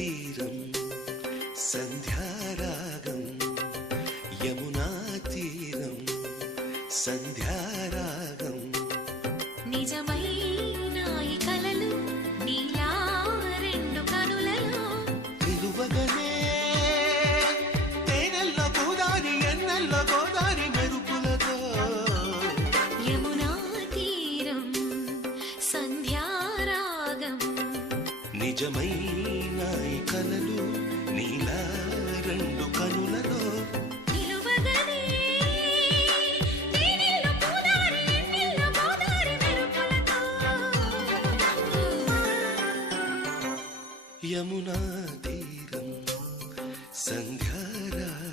తీరం సంధ్యారాగం యమునా తీరం సంధ్యారాగం నిజమైన ఈ కలలు నీలా రెండు కనులలో నిలువగనే తేనెల్లో గోదారి ఎన్నెల్లో గోదారి మెరుపులతో యమునా తీరం సంధ్యారాగం నిజమైన ఈ కలలు నీలా రెండు కనులలో నిలువగనే తేనెల్లో గోదారి ఎన్నెల్లో గోదారి మెరుపులతో యమునా తీరం సంధ్యారాగం